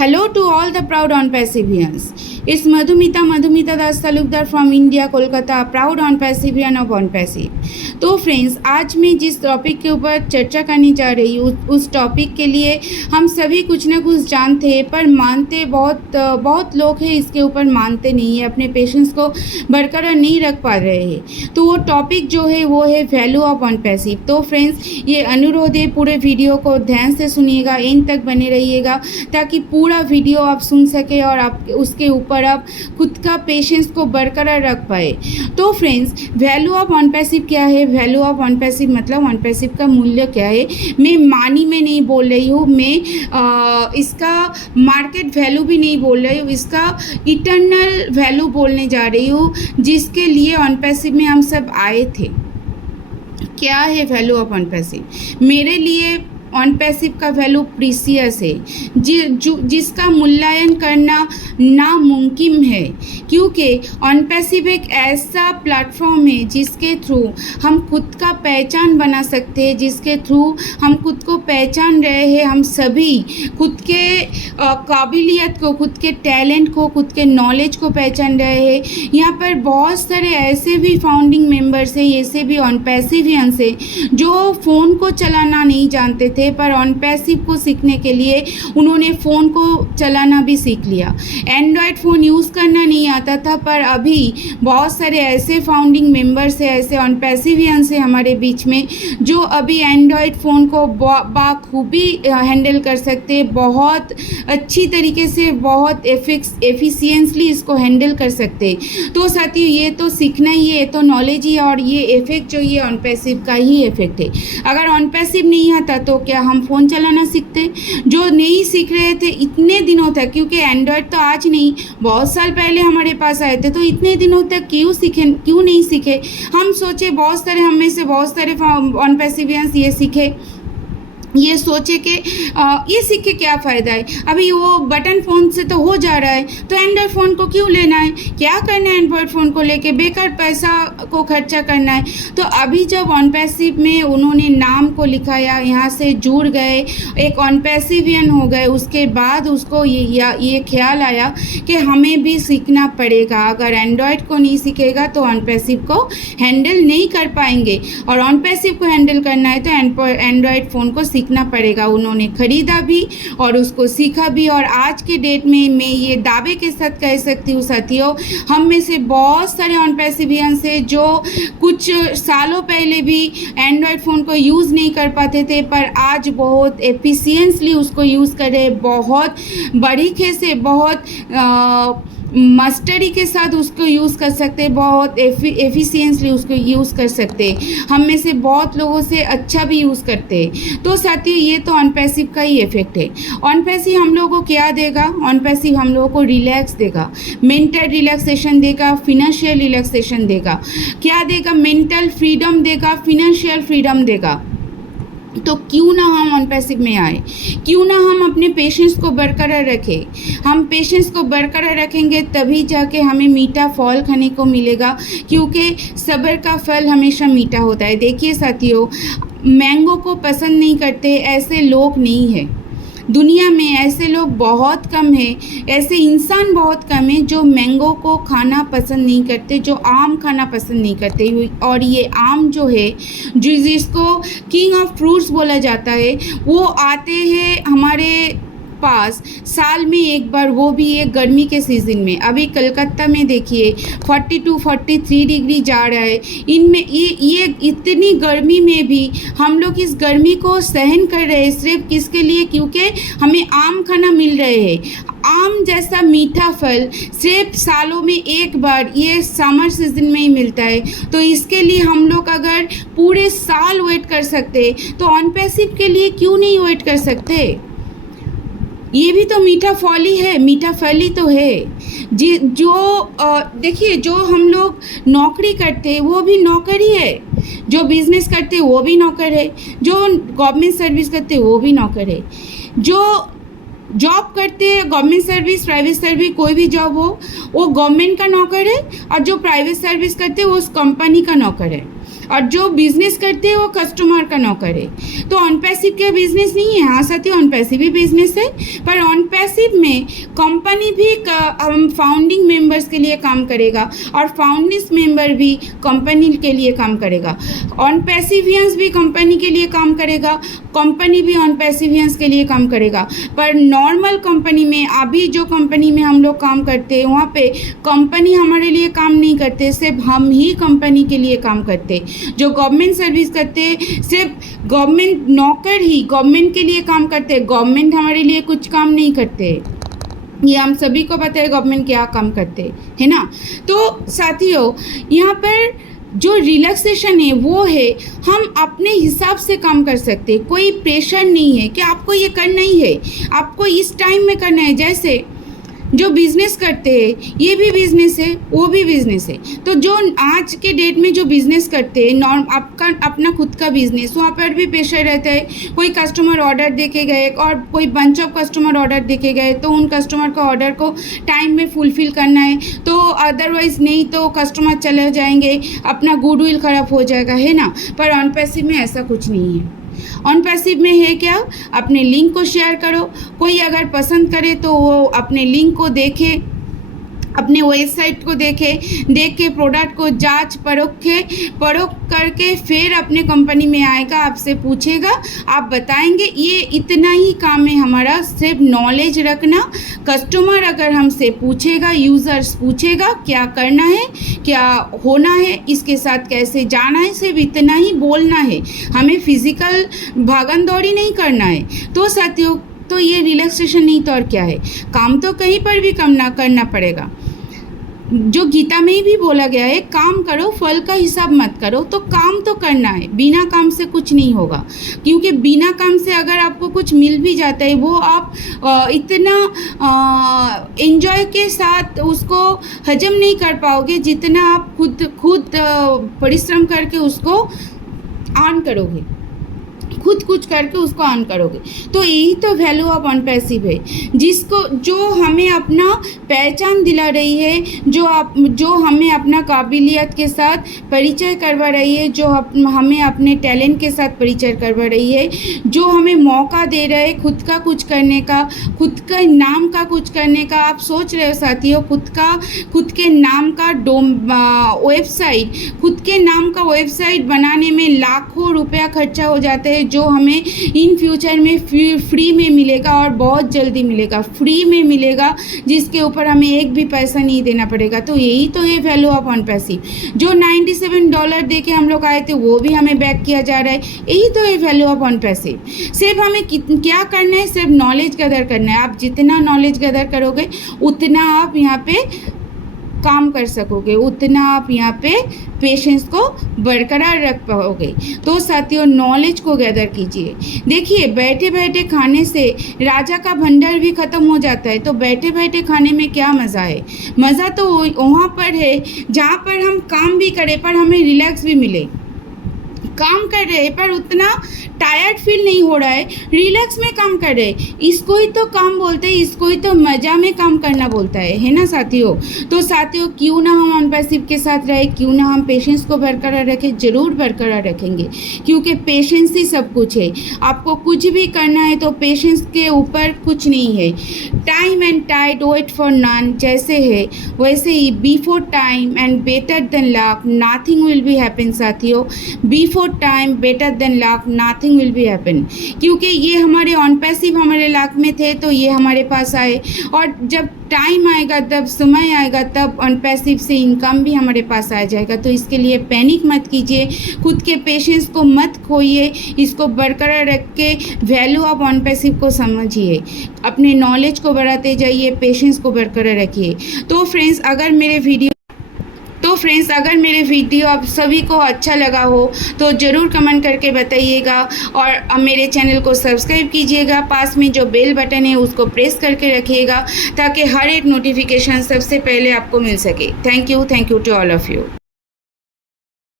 Hello to all the proud on-Passivians. It's Madhumita Das Talukdar from India, Kolkata, proud on-Passivian of on-Passive. तो friends, आज मैं जिस topic के ऊपर चर्चा करने जा रही हूँ उस टॉपिक के लिए हम सभी कुछ ना कुछ जानते हैं, पर मानते बहुत लोग हैं इसके ऊपर मानते नहीं है, अपने पेशेंस को बरकरार नहीं रख पा रहे हैं। तो वो टॉपिक जो है वो है वैल्यू ऑफ ऑन-पैसिव। तो फ्रेंड्स, ये अनुरोध है पूरे वीडियो को ध्यान से सुनिएगा, एंड तक बने रहिएगा ताकि पूरा वीडियो आप सुन सके और आप उसके ऊपर आप खुद का पेशेंस को बरकरार रख पाए। तो फ्रेंड्स, वैल्यू ऑफ ऑन-पैसिव क्या है? वैल्यू ऑफ ऑन-पैसिव मतलब ऑन-पैसिव का मूल्य क्या है। मैं मानी में नहीं बोल रही हूँ, मैं इसका मार्केट वैल्यू भी नहीं बोल रही हूँ, इसका इटर्नल वैल्यू बोलने जा रही हूँ जिसके लिए ऑन-पैसिव में हम सब आए थे। क्या है वैल्यू ऑफ ऑन-पैसिव? मेरे लिए ऑन-पैसिव का वैल्यू प्रीसियस है, जिसका मूल्यांकन करना नामुमकिन है, क्योंकि ऑन-पैसिव एक ऐसा प्लेटफॉर्म है जिसके थ्रू हम खुद का पहचान बना सकते हैं, जिसके थ्रू हम खुद को पहचान रहे हैं। हम सभी खुद के काबिलियत को, खुद के टैलेंट को, खुद के नॉलेज को पहचान रहे हैं। यहाँ पर बहुत सारे ऐसे भी फाउंडिंग मेंबर्स हैं, ऐसे भी ऑन-पैसिवियंस हैं जो फ़ोन को चलाना नहीं जानते थे, पर ऑन-पैसिव को सीखने के लिए उन्होंने फ़ोन को चलाना भी सीख लिया। एंड्रॉयड फ़ोन यूज़ करना नहीं आता था, पर अभी बहुत सारे ऐसे फाउंडिंग मेंबर्स हैं, ऐसे ऑन-पैसिवियंस हैं हमारे बीच में जो अभी एंड्रॉयड फ़ोन को बाखूबी हैंडल कर सकते हैं, बहुत अच्छी तरीके से, बहुत एफिशिएंटली इसको हैंडल कर सकते हैं। तो साथियों, ये तो सीखना ही है, तो नॉलेज ही, और ये इफेक्ट जो ये ऑन-पैसिव का ही इफेक्ट है। अगर ऑन-पैसिव नहीं आता तो क्या हम फ़ोन चलाना सीखते? जो नहीं सीख रहे थे इतने दिनों तक, क्योंकि एंड्रॉयड तो आज नहीं, बहुत साल पहले हमारे पास आए थे, तो इतने दिनों तक क्यों नहीं सीखे? हम सोचे, बहुत सारे हम में से बहुत सारे ऑन-पैसिवियंस ये सीखे, ये सोचे कि ये सीख के क्या फ़ायदा है, अभी वो बटन फ़ोन से तो हो जा रहा है, तो एंड्रॉयड फ़ोन को क्यों लेना है, क्या करना है एंड्रॉयड फ़ोन को लेके, बेकार पैसा को खर्चा करना है। तो अभी जब ऑन-पैसिव में उन्होंने नाम को लिखाया, यहाँ से जुड़ गए, एक ऑन-पैसिवियन हो गए, उसके बाद उसको ये ख्याल आया कि हमें भी सीखना पड़ेगा। अगर एंड्रॉयड को नहीं सीखेगा तो ऑन-पैसिव को हैंडल नहीं कर पाएंगे, और ऑन-पैसिव को हैंडल करना है तो एंड्रॉयड फ़ोन को सीखना पड़ेगा। उन्होंने ख़रीदा भी और उसको सीखा भी, और आज के डेट में मैं ये दावे के साथ कह सकती हूँ साथियों, हम में से बहुत सारे ऑन-पैसिवियंस हैं जो कुछ सालों पहले भी एंड्रॉयड फ़ोन को यूज़ नहीं कर पाते थे, पर आज बहुत एफिशिएंटली उसको यूज़ कर रहे, बहुत बारीकी से, बहुत मास्टरी के साथ उसको यूज़ कर सकते, बहुत एफिशिएंटली उसको यूज़ कर सकते। हम में से बहुत लोगों से अच्छा भी यूज़ करते हैं। तो साथियों, ये तो ऑन-पैसिव का ही इफेक्ट है। ऑन-पैसिव हम लोगों को क्या देगा? ऑन-पैसिव हम लोगों को रिलैक्स देगा, मेंटल रिलैक्सेशन देगा, फिनेंशियल रिलैक्सेशन देगा। क्या देगा? मेंटल फ्रीडम देगा, फिनेंशियल फ्रीडम देगा। तो क्यों ना हम ऑन-पैसिव में आए, क्यों ना हम अपने पेशेंस को बरकरार रखें। हम पेशेंस को बरकरार रखेंगे तभी जाके हमें मीठा फल खाने को मिलेगा, क्योंकि सब्र का फल हमेशा मीठा होता है। देखिए साथियों, मैंगो को पसंद नहीं करते ऐसे लोग नहीं है दुनिया में, ऐसे लोग बहुत कम हैं, ऐसे इंसान बहुत कम हैं जो मैंगो को खाना पसंद नहीं करते, जो आम खाना पसंद नहीं करते। और ये आम जो है, जिसको किंग ऑफ फ्रूट्स बोला जाता है, वो आते हैं हमारे पास साल में एक बार, वो भी एक गर्मी के सीज़न में। अभी कलकत्ता में देखिए 42-43 डिग्री जा रहा है। इनमें ये इतनी गर्मी में भी हम लोग इस गर्मी को सहन कर रहे हैं, सिर्फ किसके लिए? क्योंकि हमें आम खाना मिल रहे हैं। आम जैसा मीठा फल सिर्फ सालों में एक बार ये समर सीजन में ही मिलता है, तो इसके लिए हम लोग अगर पूरे साल वेट कर सकते तो ऑन-पैसिव के लिए क्यों नहीं वेट कर सकते? ये भी तो मीठा फल ही है, मीठा फल ही तो है। देखिए, जो हम लोग नौकरी करते हैं वो भी नौकर ही है, जो बिज़नेस करते हैं वो भी नौकर है, जो गवर्नमेंट सर्विस करते हैं वो भी नौकर है, जो जॉब करते हैं, गवर्नमेंट सर्विस, प्राइवेट सर्विस, कोई भी जॉब हो, वो गवर्नमेंट का नौकर है, और जो प्राइवेट सर्विस करते हैं वो उस कंपनी का नौकर है। और जो बिजनेस करते हैं वो कस्टमर का नौकर है। तो ऑन पैसिव का बिजनेस नहीं है। हाँ साथियों, ऑन पैसिव भी बिजनेस है, पर ऑन पैसिव में कंपनी भी फाउंडिंग मेंबर्स के लिए काम करेगा और फाउंडिंग मेंबर भी कंपनी के लिए काम करेगा। ऑन पैसिवियंस भी कंपनी के लिए काम करेगा, कंपनी भी ऑन पैसिवियंस के लिए काम करेगा। पर नॉर्मल कंपनी में, अभी जो कंपनी में हम लोग काम करते हैं वहाँ पे कंपनी हमारे लिए काम नहीं करते, सिर्फ हम ही कंपनी के लिए काम करते। जो गवर्नमेंट सर्विस करते हैं सिर्फ गवर्नमेंट नौकर ही गवर्नमेंट के लिए काम करते हैं, गवर्नमेंट हमारे लिए कुछ काम नहीं करते। ये हम सभी को पता है गवर्नमेंट क्या काम करते है ना। तो साथियों, यहाँ पर जो रिलैक्सेशन है वो है हम अपने हिसाब से काम कर सकते हैं। कोई प्रेशर नहीं है कि आपको ये करना ही है, आपको इस टाइम में करना है। जैसे जो बिज़नेस करते हैं, ये भी बिज़नेस है, वो भी बिज़नेस है। तो जो आज के डेट में जो बिज़नेस करते हैं, आपका अपना खुद का बिज़नेस, वहाँ पर भी प्रेशर रहता है। कोई कस्टमर ऑर्डर देके गए और कोई बंच ऑफ कस्टमर ऑर्डर देके गए, तो उन कस्टमर का ऑर्डर को टाइम में फुलफ़िल करना है, तो अदरवाइज़ नहीं तो कस्टमर चले जाएंगे, अपना गुडविल ख़राब हो जाएगा, है ना। पर ऑन पैसिव में ऐसा कुछ नहीं है। ऑन पैसिव में है क्या, अपने लिंक को शेयर करो, कोई अगर पसंद करे तो वो अपने लिंक को देखे, अपने वेबसाइट को देख के प्रोडक्ट को जांच परख करके फिर अपने कंपनी में आएगा, आपसे पूछेगा, आप बताएंगे। ये इतना ही काम है हमारा, सिर्फ नॉलेज रखना। कस्टमर अगर हमसे पूछेगा, यूज़र्स पूछेगा क्या करना है, क्या होना है, इसके साथ कैसे जाना है, सिर्फ इतना ही बोलना है। हमें फिज़िकल भागन दौड़ी नहीं करना है। तो साथियों, तो ये रिलैक्सेशन नहीं तो और क्या है। काम तो कहीं पर भी करना पड़ेगा। जो गीता में भी बोला गया है, काम करो, फल का हिसाब मत करो। तो काम तो करना है, बिना काम से कुछ नहीं होगा। क्योंकि बिना काम से अगर आपको कुछ मिल भी जाता है, वो आप इतना एंजॉय के साथ उसको हजम नहीं कर पाओगे जितना आप खुद परिश्रम करके उसको ऑन करोगे, खुद कुछ करके उसको ऑन करोगे। तो यही तो वैल्यू ऑफ ऑन पैसिव है, जो हमें अपना पहचान दिला रही है, जो हमें अपना काबिलियत के साथ परिचय करवा रही है, जो हमें अपने टैलेंट के साथ परिचय करवा रही है, जो हमें मौका दे रहा है खुद का कुछ करने का, खुद का नाम का कुछ करने का। आप सोच रहे हो साथियों, खुद के नाम का वेबसाइट, खुद के नाम का वेबसाइट बनाने में लाखों रुपया खर्चा हो जाता है, जो हमें इन फ्यूचर में फ्री में मिलेगा और बहुत जल्दी मिलेगा, फ्री में मिलेगा, जिसके ऊपर हमें एक भी पैसा नहीं देना पड़ेगा। तो यही तो है वैल्यू ऑफ ऑन पैसिव। जो $97 दे के हम लोग आए थे वो भी हमें बैक किया जा रहा है, यही तो है वैल्यू ऑफ ऑन पैसिव। सिर्फ हमें क्या करना है, सिर्फ नॉलेज गैदर करना है। आप जितना नॉलेज गैदर करोगे उतना आप यहाँ पे काम कर सकोगे, उतना आप यहाँ पे पेशेंस को बरकरार रख पाओगे। तो साथियों, नॉलेज को गैदर कीजिए। देखिए, बैठे बैठे खाने से राजा का भंडार भी ख़त्म हो जाता है। तो बैठे बैठे खाने में क्या मज़ा है? मज़ा तो वहाँ पर है जहाँ पर हम काम भी करें पर हमें रिलैक्स भी मिले। काम कर रहे हैं पर उतना टायर्ड फील नहीं हो रहा है, रिलैक्स में काम कर रहे हैं। इसको ही तो काम बोलते हैं, इसको ही तो मज़ा में काम करना बोलता है ना साथियों। तो साथियों, क्यों ना हम ऑन पैसिव के साथ रहे, क्यों ना हम पेशेंस को बरकरार रखें। ज़रूर बरकरार रखेंगे, क्योंकि पेशेंस ही सब कुछ है। आपको कुछ भी करना है तो पेशेंस के ऊपर कुछ नहीं है। Time and tide wait for none जैसे है, वैसे ही before time and better than luck nothing will be happen. साथियों, before time better than luck nothing will be happen. क्योंकि ये हमारे ऑन पैसिव हमारे लक में थे तो ये हमारे पास आए, और जब टाइम आएगा, तब समय आएगा, तब ऑन पैसिव से इनकम भी हमारे पास आ जाएगा। तो इसके लिए पैनिक मत कीजिए, खुद के पेशेंस को मत खोइए, इसको बरकरार रख के वैल्यू ऑफ ऑन पैसिव को समझिए, अपने नॉलेज को बढ़ाते जाइए, पेशेंस को बरकरार रखिए। तो फ्रेंड्स, अगर मेरे वीडियो आप सभी को अच्छा लगा हो तो ज़रूर कमेंट करके बताइएगा, और मेरे चैनल को सब्सक्राइब कीजिएगा। पास में जो बेल बटन है उसको प्रेस करके रखिएगा ताकि हर एक नोटिफिकेशन सबसे पहले आपको मिल सके। Thank you to all of you.